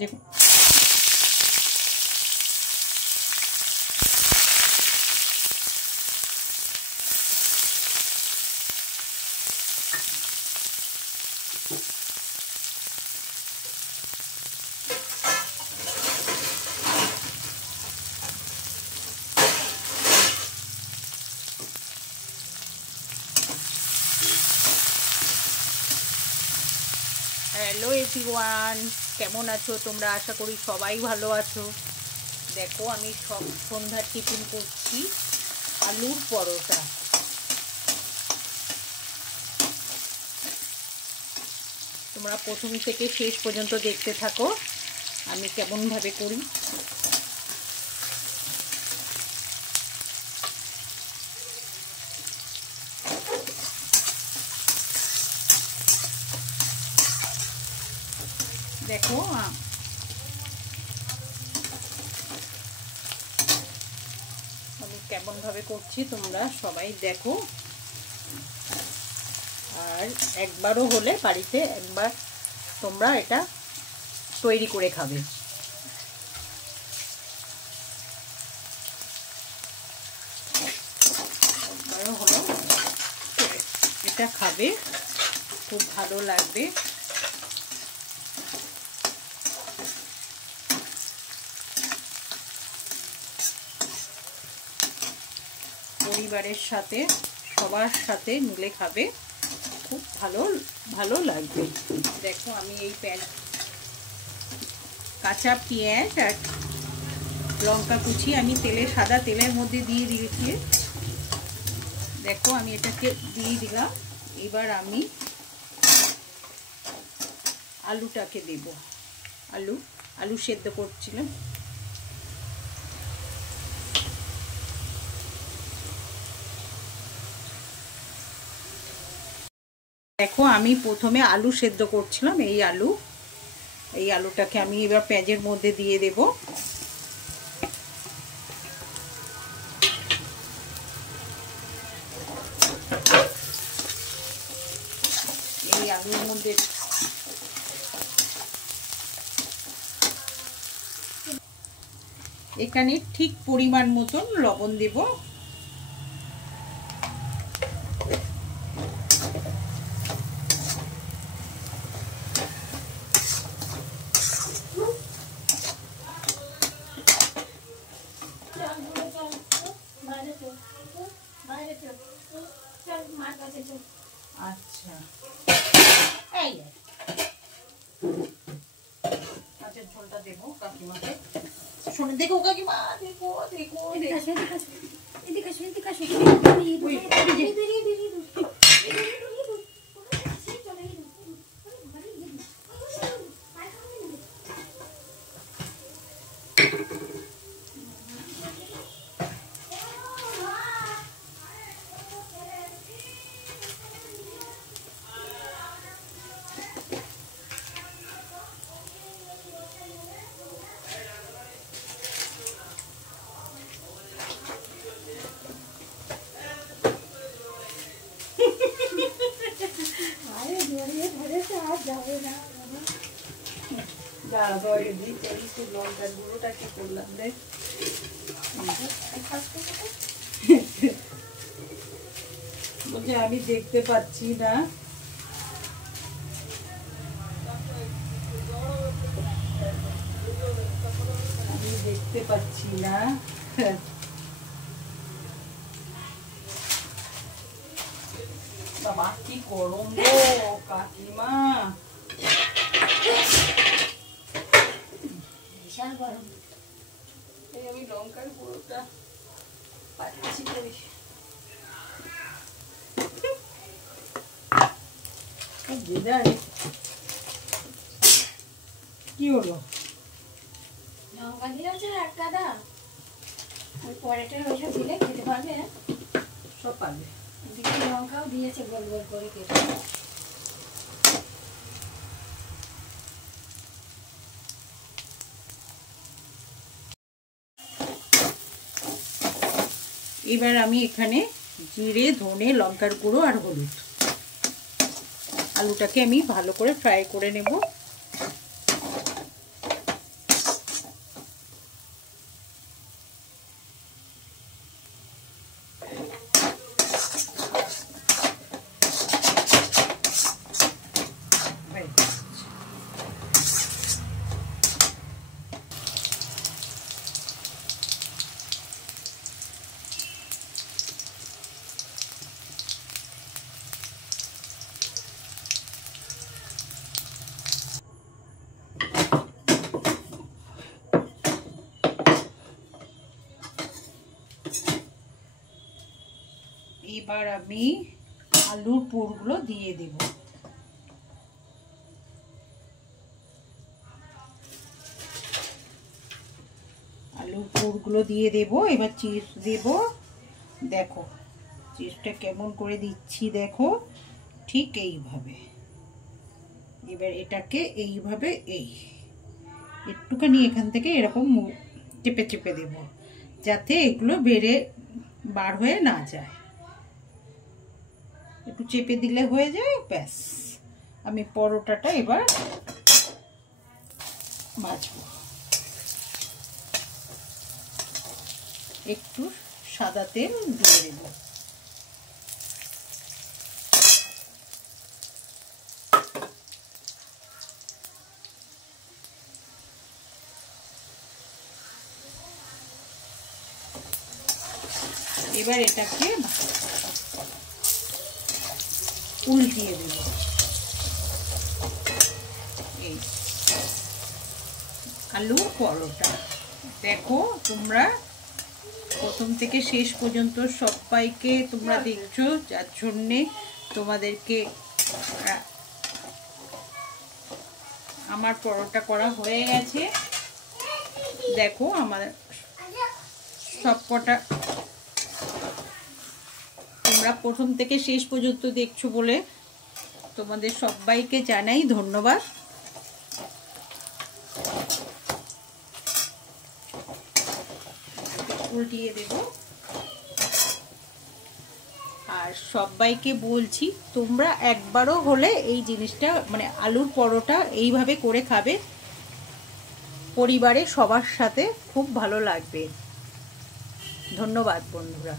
দেখুন hello everyone, কেমন আছো তোমরা? আশা করি সবাই ভালো আছো। দেখো আমি সন্ধ্যার টিফিন করছি আলুর পরোটা। তোমরা প্রথম থেকে শেষ পর্যন্ত দেখতে থাকো আমি কেমনভাবে করি। দেখো আমি কেমনভাবে করছি, তোমরা সবাই দেখো। আর একবারও হলে বাড়িতে একবার তোমরা এটা তৈরি করে খাবে। একবারও হলো এটা খাবে, খুব ভালো লাগবে। পরিবারের সাথে সবার সাথে মিলে খাবে, খুব ভালো লাগবে। দেখো আমি এই কাঁচা পেঁয়াজ আর লঙ্কা কুচি আমি সাদা তেলের মধ্যে দিয়ে দিয়েছি। দেখো আমি এটাকে দিয়ে দিলাম। এবার আমি আলুটাকে দেব। আলু সেদ্ধ করছিলাম। দেখো আমি প্রথমে আলু সেদ্ধ করছিলাম। এই আলুটাকে আমি এবার পেঁয়াজের মধ্যে দিয়ে দেব। এই আলুর মধ্যে এখানে ঠিক পরিমাণ মতন লবণ দেব। আচ্ছা মাছের ঝোলটা দেবো কাকিমাকে। শোনো দেখো কাকিমা, দেখো দেখো লঙ্কার গুঁড়োটা কি করলাম দেখ। বলছে আমি দেখতে পাচ্ছি না। আমি দেখতে পাচ্ছি না। বাবা কি গরম গো কাকিমা, বিশাল গরম। আমি লঙ্কার গুঁড়োটা পাচ্ছি কি হলো? লঙ্কা দিয়েছে এক গাদা, ওই পরেটার ওইসব দিলে খেতে পারবে, সব পাবে। দিকে লঙ্কাও দিয়েছে গোল গোল করে কেটে। এবার আমি এখানে জিরে, ধনে, লঙ্কার গুঁড়ো আর হলুদ, আলুটাকে আমি ভালো করে ফ্রাই করে নেব। এবার আমি আলুর পুরগুলো দিয়ে দেব। আলুর পুরগুলো দিয়ে দেব। এবার চিজ দেব। দেখো চিজটা কেমন করে দিচ্ছি, দেখো ঠিক এইভাবে। এবার এটাকে এইভাবে একটুখানি এখান থেকে এরকম চেপে চেপে দেব, যাতে এগুলো বার হয়ে না যায়। একটু চেপে দিলে হয়ে যায়, ব্যাস। আমি পরোটাটা এবার ভাজবো। একটু সাদা তেল দিয়ে দেব। এবার এটাকে উল্টিয়ে দেব। এই আলুর পরোটা দেখো তোমরা প্রথম থেকে শেষ পর্যন্ত সবাইকে তোমরা দেখছো, যার জন্যে তোমাদেরকে আমার পরোটা করা হয়ে গেছে। দেখো আমার সবকটা তোমরা প্রথম থেকে শেষ পর্যন্ত দেখছো বলে তোমাদের সবাইকে জানাই ধন্যবাদ। উল্টিয়ে দেব। আর সবাইকে বলছি তোমরা একবারও হলে এই জিনিসটা মানে আলুর পরোটা এইভাবে করে খাবে, পরিবারে সবার সাথে খুব ভালো লাগবে। ধন্যবাদ বন্ধুরা।